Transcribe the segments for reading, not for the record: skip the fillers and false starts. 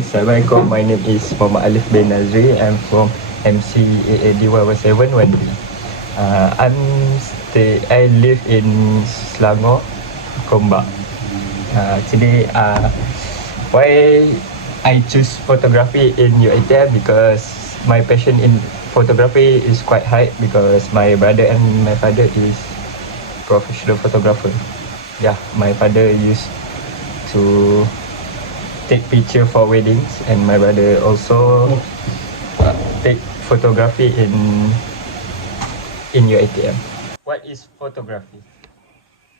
Assalamualaikum. My name is Muhammad Alif bin Nazri. I'm from MCAAD117 I live in Selangor, Gombak. Today, why I choose photography in UiTM because my passion in photography is quite high because my brother and my father is professional photographer. Yeah, my father used to take picture for weddings, and my brother also take photography in UiTM. What is photography?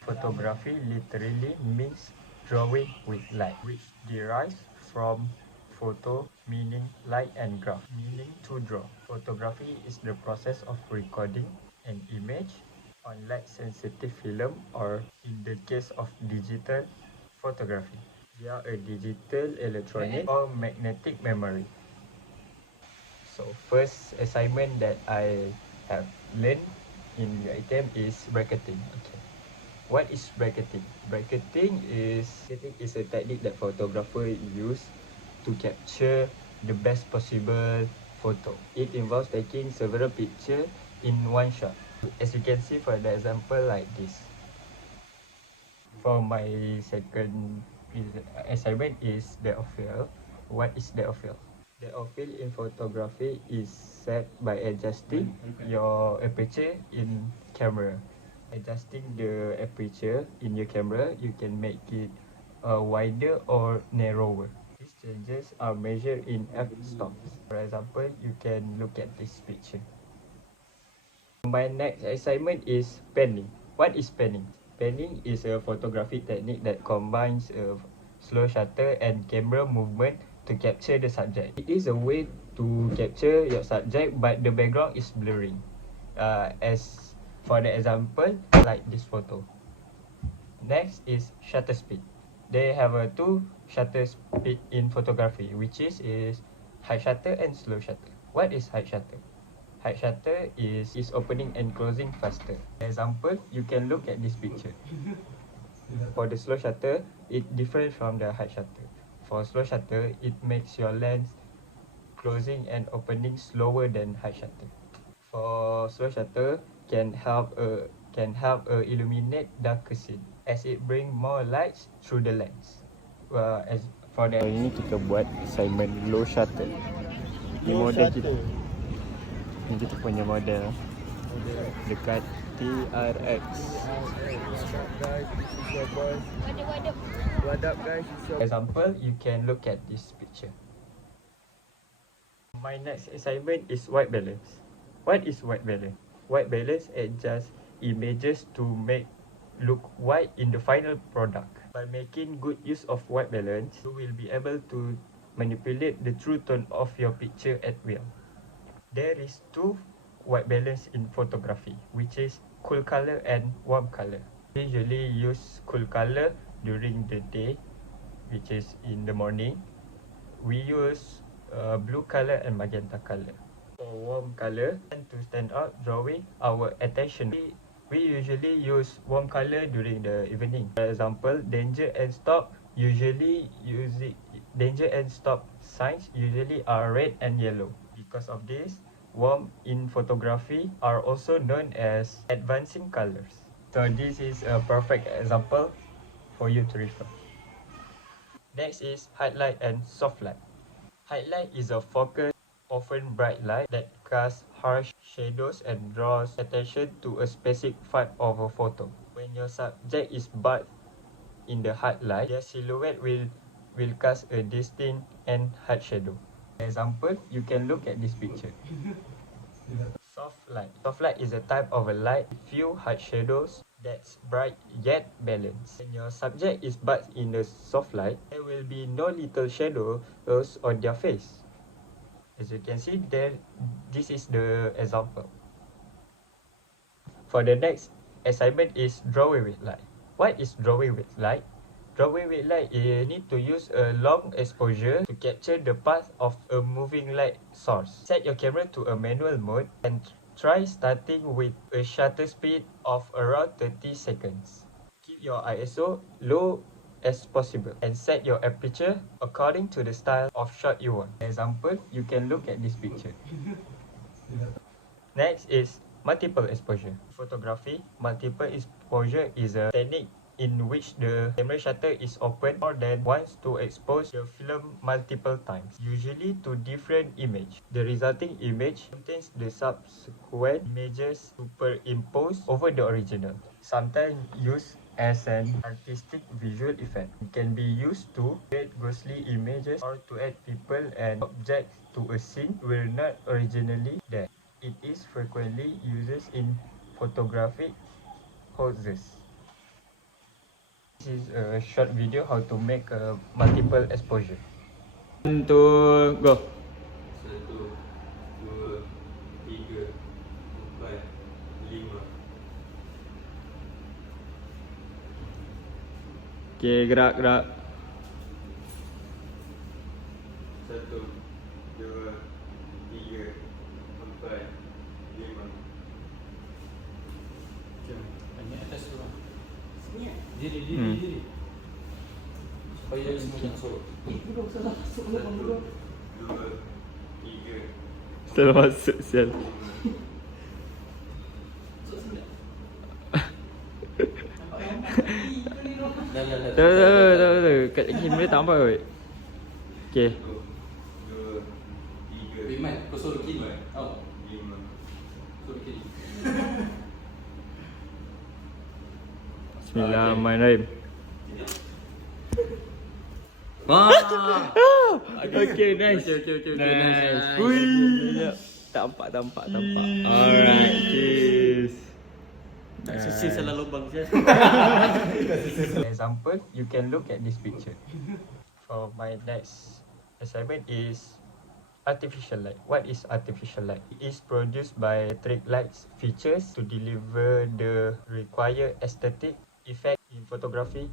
Photography literally means drawing with light, which derives from photo meaning light and graph meaning to draw. Photography is the process of recording an image on light sensitive film, or in the case of digital photography, via a digital, electronic or magnetic memory. So first assignment that I have learned in UiTM is bracketing. Okay. What is bracketing? Bracketing is a technique that photographer use to capture the best possible photo. It involves taking several pictures in one shot. As you can see for the example like this. For my second assignment is depth of field. What is depth of field? Depth of field in photography is set by adjusting your aperture in camera. Adjusting the aperture in your camera, you can make it wider or narrower. These changes are measured in f-stops. For example, you can look at this picture. My next assignment is panning. What is panning? Panning is a photography technique that combines a slow shutter and camera movement to capture the subject. It is a way to capture your subject, but the background is blurring. As for the example, like this photo. Next is shutter speed. They have a two shutter speed in photography, which is high shutter and slow shutter. What is high shutter? High shutter is opening and closing faster. Example, you can look at this picture. For the slow shutter, it differs from the high shutter. For slow shutter, it makes your lens closing and opening slower than high shutter. For slow shutter, can help illuminate darker scene as it bring more lights through the lens. As for the ini kita buat assignment low shutter. Ini model kita. Ini kita punya model dekat TRX. What up guys? Example, you can look at this picture. My next assignment is white balance. What is white balance? White balance adjusts images to make look white in the final product. By making good use of white balance, you will be able to manipulate the true tone of your picture at will. There is two white balance in photography, which is cool color and warm color. We usually use cool color during the day, which is in the morning. We use blue color and magenta color. For warm color, and to stand out, drawing our attention. We usually use warm color during the evening. For example, danger and stop signs usually are red and yellow. Because of this, warm in photography are also known as advancing colors. So this is a perfect example for you to refer. Next is highlight and soft light. Highlight is a focused, often bright light that casts harsh shadows and draws attention to a specific part of a photo. When your subject is bathed in the highlight, their silhouette will cast a distinct and hard shadow. Example, you can look at this picture. Soft light. Soft light is a type of a light with few hard shadows that's bright yet balanced. When your subject is bathed in the soft light, there will be no little shadows on their face. As you can see there, this is the example. For the next assignment is drawing with light. What is drawing with light? Drawing with light, you need to use a long exposure to capture the path of a moving light source. Set your camera to a manual mode and try starting with a shutter speed of around 30 seconds. Keep your ISO low as possible and set your aperture according to the style of shot you want. Example, you can look at this picture. Next is multiple exposure. Photography, multiple exposure is a technique in which the camera shutter is opened more than once to expose the film multiple times, usually to different image. The resulting image contains the subsequent images superimposed over the original, sometimes used as an artistic visual effect. It can be used to create ghostly images or to add people and objects to a scene were not originally there. It is frequently used in photographic poses. This is a short video how to make a multiple exposure. 1, 2, go. 1, 2, 3, 4, 5. Okay, gerak. 1, 2, 3, 4, 5. Hanya atas tu lah. Diri. Supaya semua masuk. Duduk salah masuk ke dalam dulu. 2, 3. Salah masuk sial. Dah. Kat kamera tak nampak kot. Okay. 2, 3. Iman, kau suruh kiri. Oh, 5. suruh kiri. Bismillahirrahmanirrahim. Okay, nice. Okay, Nice. Ui. Tak nampak. Alright, cheers. Tak sisi salah lubang je. Example, you can look at this picture. For my next assignment is artificial light. What is artificial light? It is produced by electric lights features to deliver the required aesthetic effect in photography,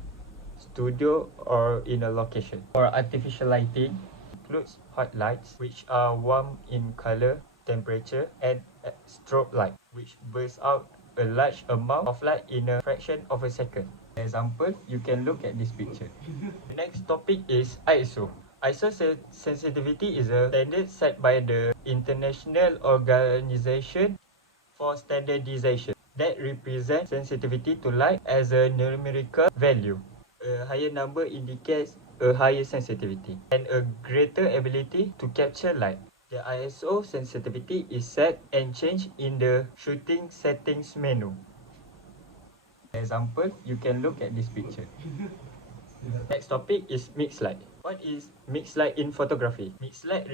studio, or in a location. For artificial lighting, includes hot lights, which are warm in color, temperature, and strobe light, which bursts out a large amount of light in a fraction of a second. Example, you can look at this picture. The next topic is ISO. ISO sensitivity is a standard set by the International Organization for Standardization that represents sensitivity to light as a numerical value. A higher number indicates a higher sensitivity and a greater ability to capture light. The ISO sensitivity is set and changed in the shooting settings menu. Example, you can look at this picture. Next topic is mixed light. What is mixed light in photography? Mixed light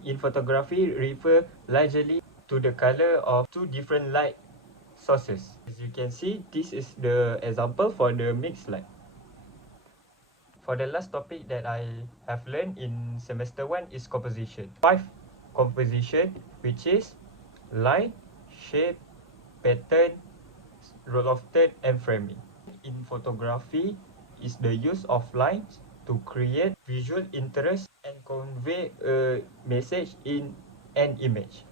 in photography refer largely to the color of two different light sources. As you can see, this is the example for the mixed light. For the last topic that I have learned in semester 1 is composition. 5 composition, which is line, shape, pattern, rule of third, and framing. In photography is the use of lines to create visual interest and convey a message in an image.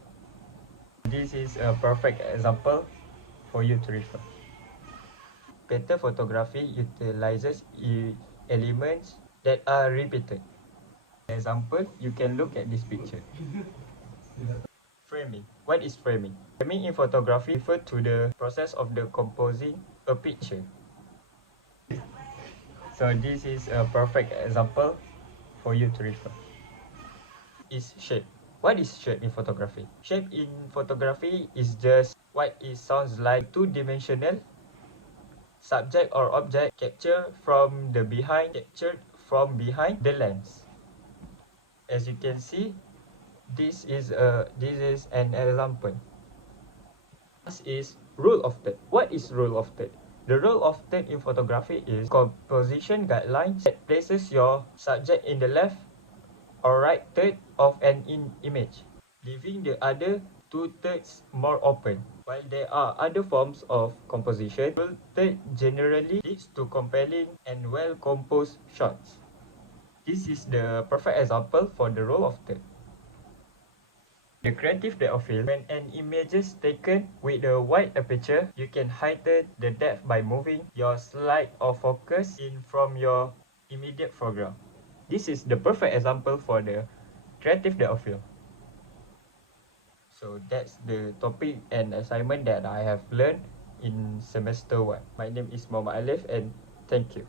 This is a perfect example for you to refer. Pattern photography utilizes elements that are repeated. Example, you can look at this picture. Framing. What is framing? Framing in photography refers to the process of composing a picture. So this is a perfect example for you to refer. Is shape. What is shape in photography? Shape in photography is just what it sounds like, two-dimensional subject or object captured from behind the lens. As you can see, this is an example. This is rule of third. What is rule of third? The rule of third in photography is composition guidelines that places your subject in the left or right third of an image, leaving the other 2/3 more open. While there are other forms of composition, rule third generally leads to compelling and well-composed shots. This is the perfect example for the rule of third. The creative depth of field. When an image is taken with a wide aperture, you can heighten the depth by moving your slide or focus in from your immediate foreground. This is the perfect example for the creative depth of field. So that's the topic and assignment that I have learned in semester 1. My name is Muhammad Alif and thank you.